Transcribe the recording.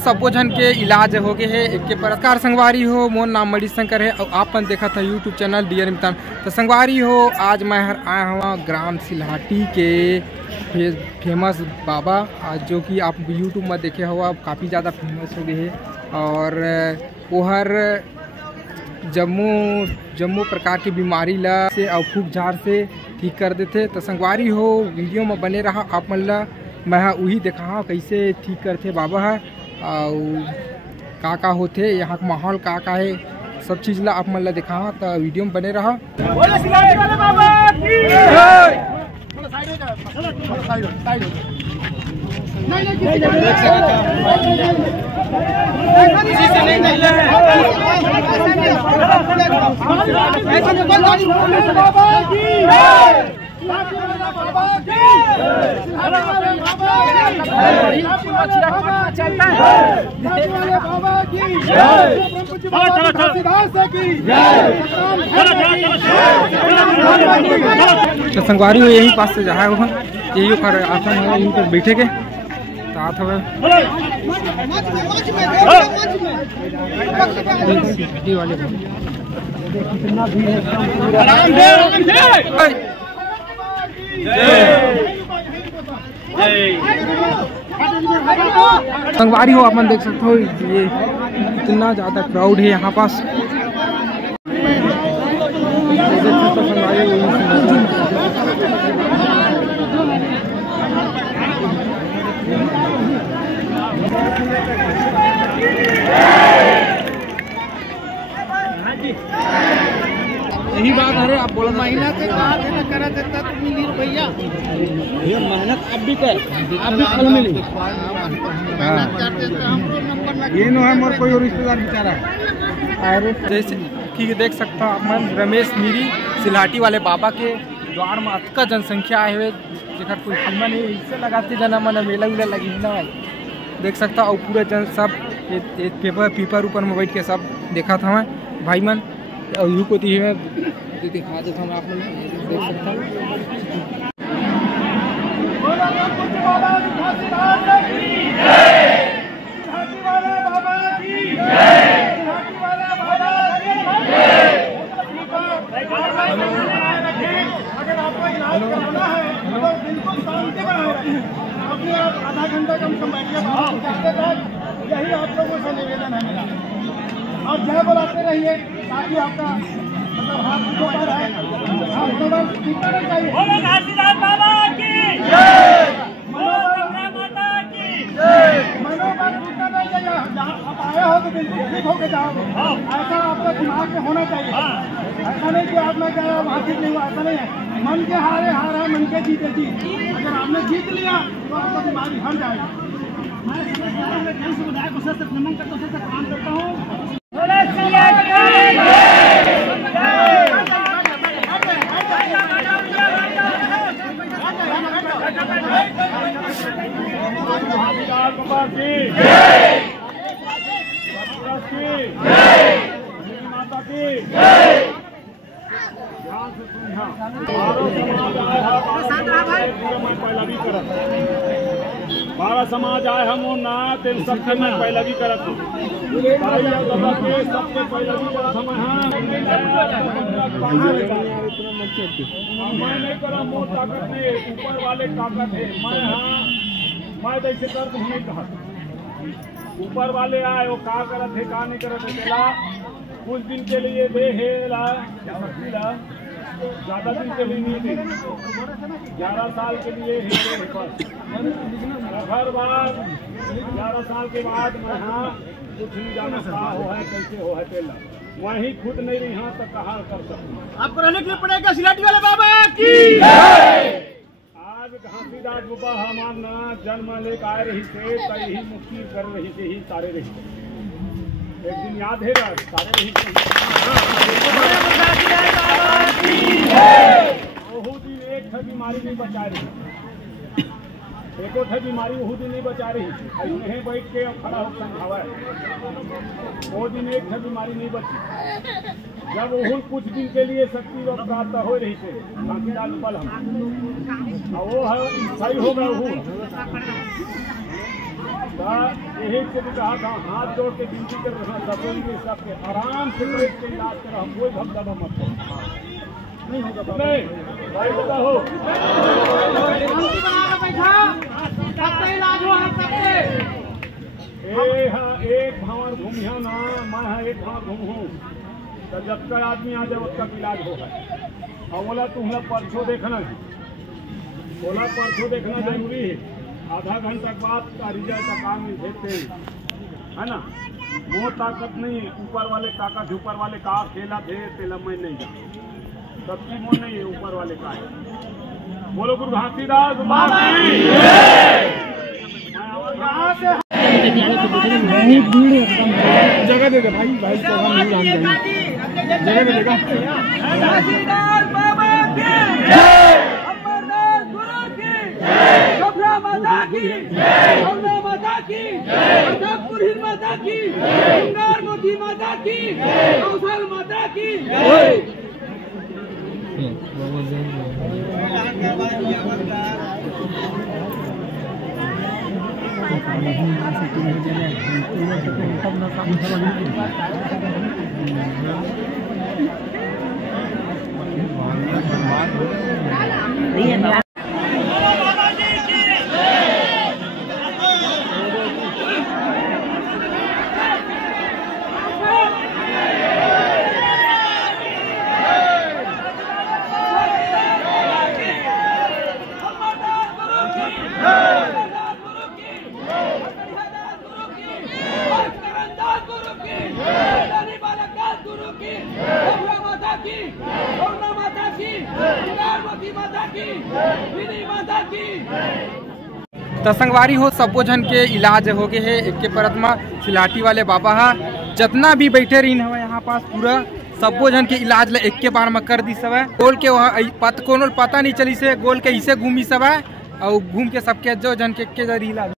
सबो झन के इलाज हो गए है। एक के प्रकार संगवारी हो, मोर नाम मणिशंकर है और आपन देखा था यूट्यूब चैनल डियर मितान। तो संगवारी हो, आज मैं आया हुआ ग्राम सिलहाटी के फेमस बाबा, जो कि आप यूट्यूब में देखे हो, काफ़ी ज़्यादा फेमस हो गए है और वो हर जम्मू प्रकार की बीमारी ला से और फूक झाड़ से ठीक कर देते। तो संगवारी हो, वीडियो में बने रहा आप मन ला मैं वही देखा कैसे ठीक करते बाबा है और का होते यहाँ का माहौल का है, सब चीज़ ला आप मन ला देखा। तो वीडियो में बने रहा। तो संगवारी हो यही पास से जहाँ वो यही कर आसन है, यहीं पर बैठे के साथ हवे वाले कितना भीड़ है। संगवारी हो अपन देख सकते हो ये इतना ज़्यादा क्राउड है यहाँ पास। यही बात है, आप बोला महीना के करा देता भैया, ये मेहनत अब भी कर, अब भी फल मिली। ये नो है मोर कोई और रिश्तेदार बेचारा। अरे जैसे कि देख सकता हूँ अपन रमेश मीरी सिलहाटी वाले बाबा के द्वार में अतका जनसंख्या आए हुए, जेकर कोई फिल्म नहीं इससे लगाते जना मन मेला उला लगी ना भाई, देख सकता और पूरे जन सब पेपर ऊपर में बैठ के सब देखा था मैं भाई मन। और यू को दिखा देता हूँ, आप लोग देख सकता हूँ। अगर आपको इलाज करना है तो बिल्कुल शांति बनाए, आधा घंटा कम से कम बैठिए। यही आप लोगों से निवेदन है मेरा, और जय बोलाते रहिए ताकि आपका मतलब हाथ ऊपर है, हाथ टीका चाहिए। बोलो घासीदास बाबा की जय, माता की जय। मनोबल टूटना नहीं चाहिए, जहाँ आप आए हो तो बिल्कुल ठीक होके जाओगे, ऐसा आपका दिमाग में होना चाहिए। ऐसा नहीं कि आपने कहा वहाँ ठीक नहीं हुआ, ऐसा नहीं है। मन के हारे हार है, मन के जीते जीत। अगर आपने जीत लिया तो आपका बीमारी हट जाएगी। मैं कई समुदाय को सशक्त नमन करता हूँ, सशक्त काम करता हूँ। माता की बारह समाज आए हम ना तेल सबके मैं पहला भी करत हूँ, सबसे पहला भी करत हम। मैं नहीं करा, मोर ताकत नहीं, ऊपर वाले ताकत है। मैं जैसे दर्द नहीं कहा, ऊपर वाले आए वो का करत है का नहीं करत है। चला कुछ दिन के लिए दे है ला, ज्यादा दिन के लिए नहीं दे, 11 साल के लिए हर बार 11 साल के बाद मैं हाँ कुछ नहीं जाना कहा हो है कैसे हो है तेला, वहीं खुद नहीं रही हाँ तक कहा कर सकूँ। आपको रहने के लिए पड़ेगा सिलहाटी वाले बाबा की। आज घासीदास बाबा हमारा जन्म लेकर आए रही थे, तही मुक्ति कर रही थे ही सारे रही। एक दिन याद है ना सारे रही बहुत दिन एक था बीमारी नहीं बचा रही, एको था बीमारी वो दिन नहीं बचा रही, नहीं बैठ के खड़ा हो समझावा है। वो दिन एक था बीमारी नहीं बची। जब वो कुछ दिन के लिए शक्ति व प्राप्त हो रही थे घासीदास बल हम वो है सही हो गए वो यही से भी कहा था हाथ जोड़ के विनती कर रहा सबके सबके आराम से पेट के इलाज कर हम कोई धमदमा मत नहीं होगा नहीं भाई बता हो एक भावर घूमिया ना मैं एक भावर घूमू तो जब तक आदमी आ जाए उसका इलाज होगा और बोला तुम्हारा परसों देखना है बोला परसों देखना जरूरी है आधा घंटा बाद का रिजल्ट काम में देखते है ना वो ताकत नहीं ऊपर वाले ताकत ऊपर वाले का खेला थे तेला मैं नहीं जा सबकी वो नहीं है ऊपर वाले का है बोलो गुरु घासीदास जगह दे दे भाई भाई जगह दे देगा माता की माता की माता की मोती माता की कौशल माता की तो संगवारी हो सबो जन के इलाज हो गए है एक के परत में सिलाटी वाले बाबा हा जितना भी बैठे रही हवा यहाँ पास पूरा सबो जन के इलाज ला एक के बार में कर दी सब गोल के वहाँ कोनो पता नहीं चली से गोल के इसे घूमी सब और घूम के सबके जो जन के इलाज